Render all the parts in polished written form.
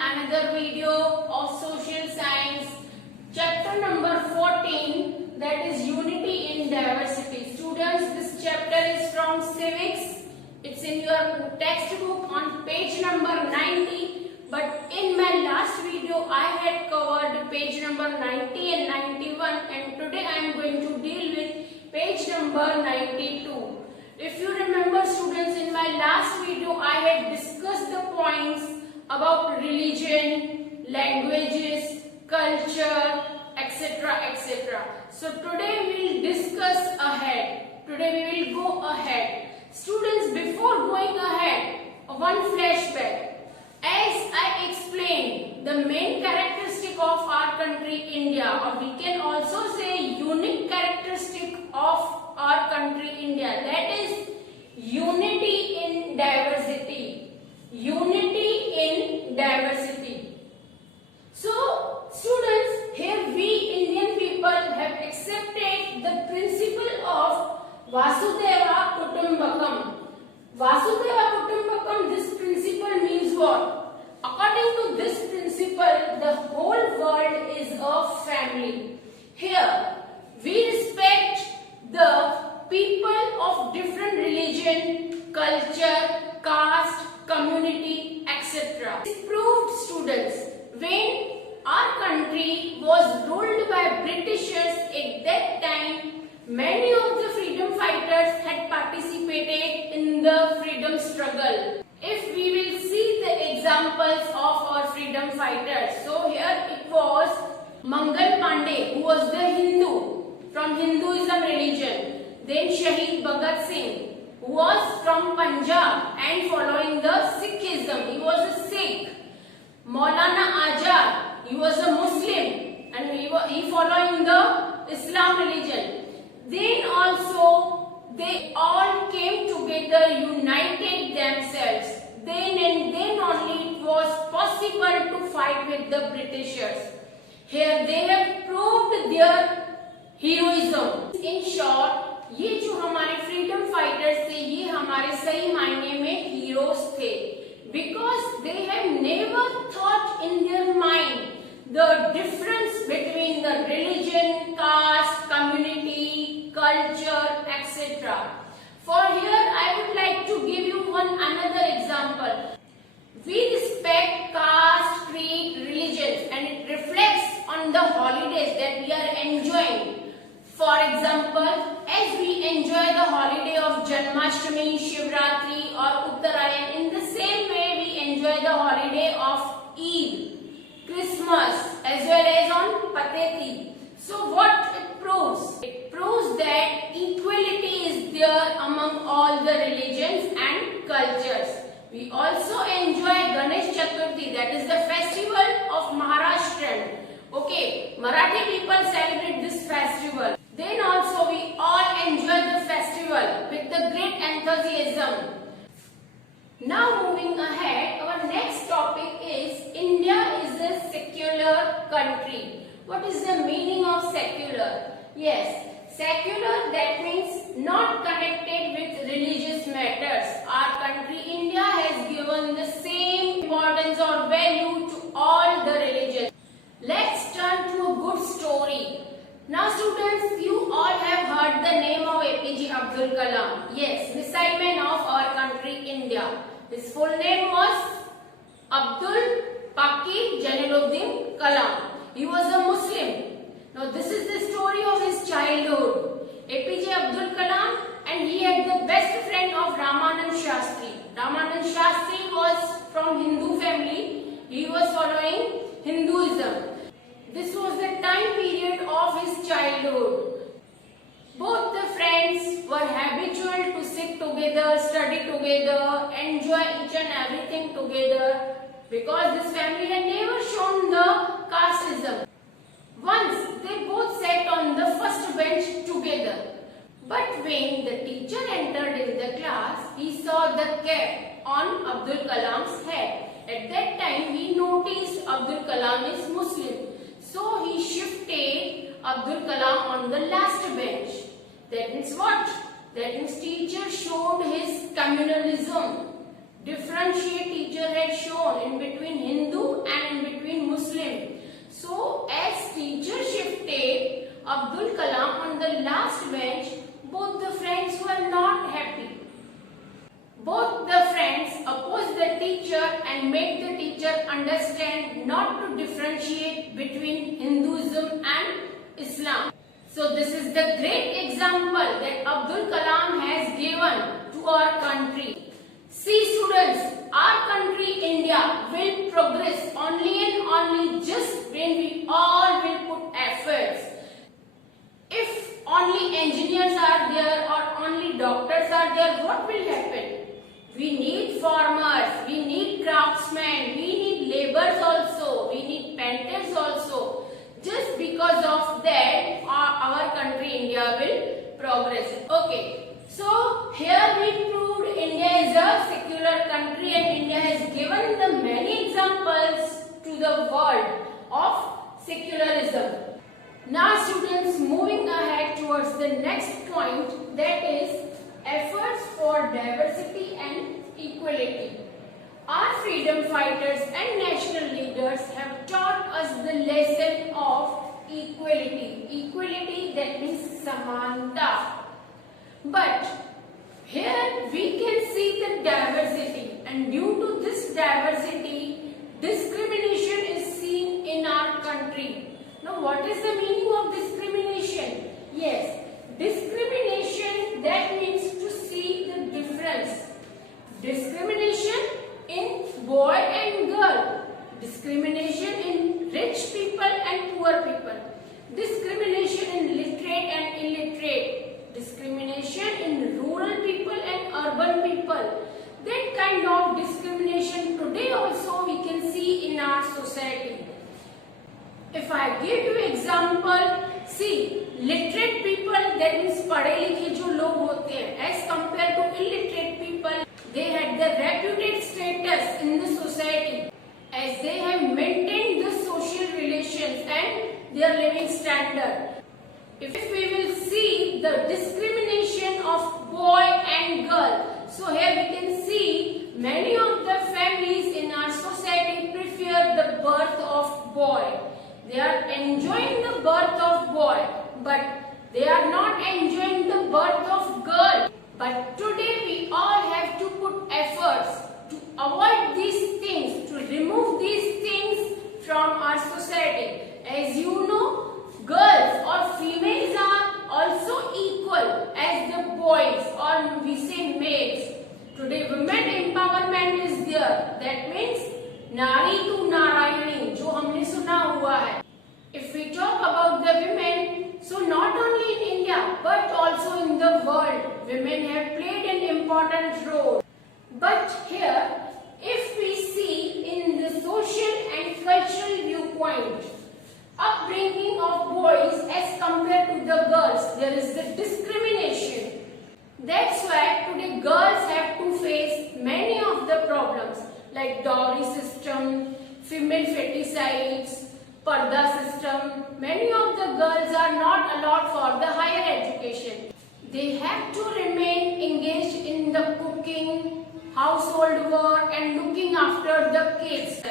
another video of social science, chapter number 14, that is unity in diversity. Students, this chapter is from civics. It's in your textbook on page number 90. But in my last video, I had covered page number 90 and 91, and today I am going to deal with page number 92. If you remember, students, in my last video, I had discussed the points about religion, languages, culture, etc. etc. So today we will discuss ahead. Today we will go ahead. Students, before going ahead, one flashback. As I explained, the main characteristic of our country India, or we can also say unique characteristic of our country India, that is unity in diversity. Unity in diversity. So, students, here we Indian people have accepted the principle of Vasudhaiva Kutumbakam. Vasudhaiva Kutumbakam, this principle means what? According to this principle, the whole world is a family. Here, we respect the people of different religion, culture, caste, community, etc. This proved, students, when our country was ruled by Britishers at that time, many of the freedom fighters had participated in the freedom struggle. If we will see the examples of our freedom fighters, so here it was Mangal Pandey, who was the Hindu, from Hinduism religion. Then Shahid Bhagat Singh, who was from Punjab and following the Sikhism. He was a Sikh. Maulana Azad, he was a Muslim and he following the Islam religion. Then also they all came together, united themselves. Then and then only it was possible to fight with the Britishers. Here they have proved their heroism. In short, ये जो हमारे freedom fighters थे, ये हमारे सही मायने में heroes थे, because they have never thought in their mind the difference between the religion, caste, community, culture, etc. For here I would like to give you another example. We respect caste, creed, religions, and it reflects on the holidays that we are enjoying. For example, as we enjoy the holiday of Janmashtami, Shivratri or Uttarayan, in the same way we enjoy the holiday of Eid, Christmas, as well as on Pateti. So what it proves? It proves that equality is there among all the religions and cultures. We also enjoy Ganesh Chaturthi, that is the festival of Maharashtrian. Okay, Marathi people celebrate this festival. Then also we all enjoy the festival with the great enthusiasm. Now moving ahead, our next topic is India is a secular country. What is the meaning of secular? Yes, secular, that means not connected with religious matters. Our country India has given the same importance or value to all the religions. Let's turn to a good story. Now students, you all have heard the name of APJ Abdul Kalam. Yes, missile man of our country India. His full name was Abdul Pakir Jainuddin Kalam. He was a Muslim. Now this is the story of his childhood. APJ Abdul Kalam, and he had the best friend of Ramanand Shastri. Ramanand Shastri was from Hindu family. He was following Hinduism. This was the time period of his childhood. Both the friends were habitual to sit together, study together, enjoy each and everything together, because this family had never shown the casteism. Once they both sat on the first bench together. But when the teacher entered in the class, he saw the cap on Abdul Kalam's head. At that time, he noticed Abdul Kalam is Muslim. So he shifted Abdul Kalam on the last bench. That means what? That means teacher showed his communalism. Differentiate teacher had shown in between Hindu So as teacher shifted Abdul Kalam on the last bench, both the friends were not happy. Both the friends opposed the teacher and made the teacher understand not to differentiate between Hinduism and Islam. So this is the great example that Abdul Kalam has given to our country. See students, our country India will progress only and only just when we all will put efforts. If only engineers are there or only doctors are there, what will happen? We need farmers, we need craftsmen, we need laborers also, we need painters also. Just because of that, our country India will progress. Okay, so here we proved India is a secular country and India has given the many examples to the world of secularism. Now students, moving ahead towards the next point, that is efforts for diversity and equality. Our freedom fighters and national leaders have taught us the lesson of equality. Equality, that means samanta. But here we can see the diversity, and due to this diversity, discrimination is seen in our country. Now what is the meaning of discrimination? Yes, discrimination, that means to see the difference. Discrimination in boy and girl, discrimination in rich people and poor people, discrimination in literate and illiterate, discrimination in rural people and urban people. That kind of discrimination today also we can see in our society. If I give you example, see, literate people, that means पढ़े लिखे जो लोग होते हैं, as compared to illiterate people, they had the reputed status in the society as they have maintained the social relations and their living standard. If we will see the discrimination of boy and girl, so here we can see many of the families in our society prefer the birth of boy. They are enjoying the birth of boy, but they are not enjoying the birth of girl. But today we all have to put efforts to avoid these things, to remove these things from our society. As you know, girls or females are also equal as the boys, or we say males. Today women empowerment is there. That means Nari to Narayani, जो हमने सुना हुआ है. If we talk about the women, so not only in India but also in the world, women have played an important role. But here, if we see in the social and cultural viewpoint, upbringing of boys as compared to the girls, there is the discrimination. That's why today girls have to face many of the problems like dowry system, female feticides, Parda system. Many of the girls are not allowed for the higher education. They have to remain engaged in the cooking, household work and looking after the kids.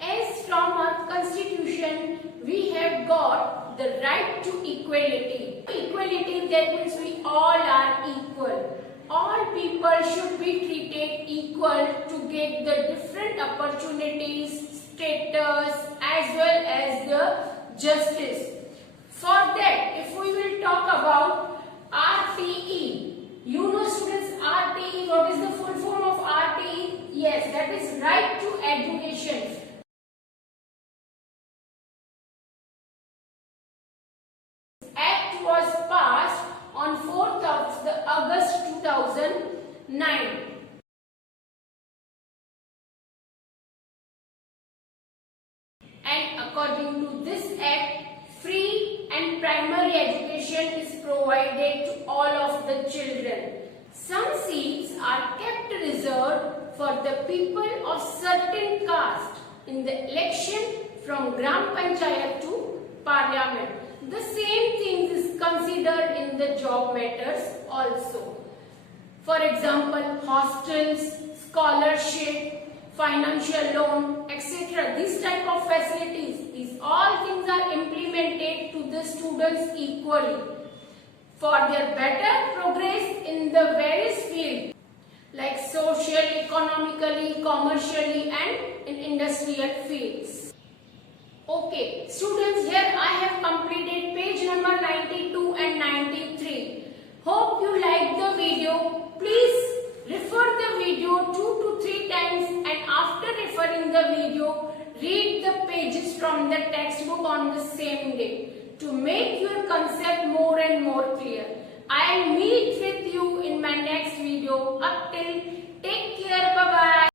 As from our constitution, we have got the right to equality. Equality, that means we all are equal. All people should be treated equal to get the different opportunities, status as well as the justice. For that, if we will talk about RTE, you know students, RTE, what is the full form of RTE? Yes, that is right to education. Act was passed on 4th of August 2009. And according to this act, free and primary education is provided to all of the children. Some seats are kept reserved for the people of certain caste in the election from Gram Panchayat to Parliament. The same thing is considered in the job matters also. For example, hostels, scholarship, financial loan, etc. These type of facilities, these all things are implemented to the students equally for their better progress in the various fields like social, economically, commercially and in industrial fields. Okay, students, here I have completed page number 92 and 93. Hope you liked the video. Please refer the video 2 to 3 times and after referring the video, read the pages from the textbook on the same day to make your concept more and more clear. I'll meet with you in my next video. Up till, take care, bye bye.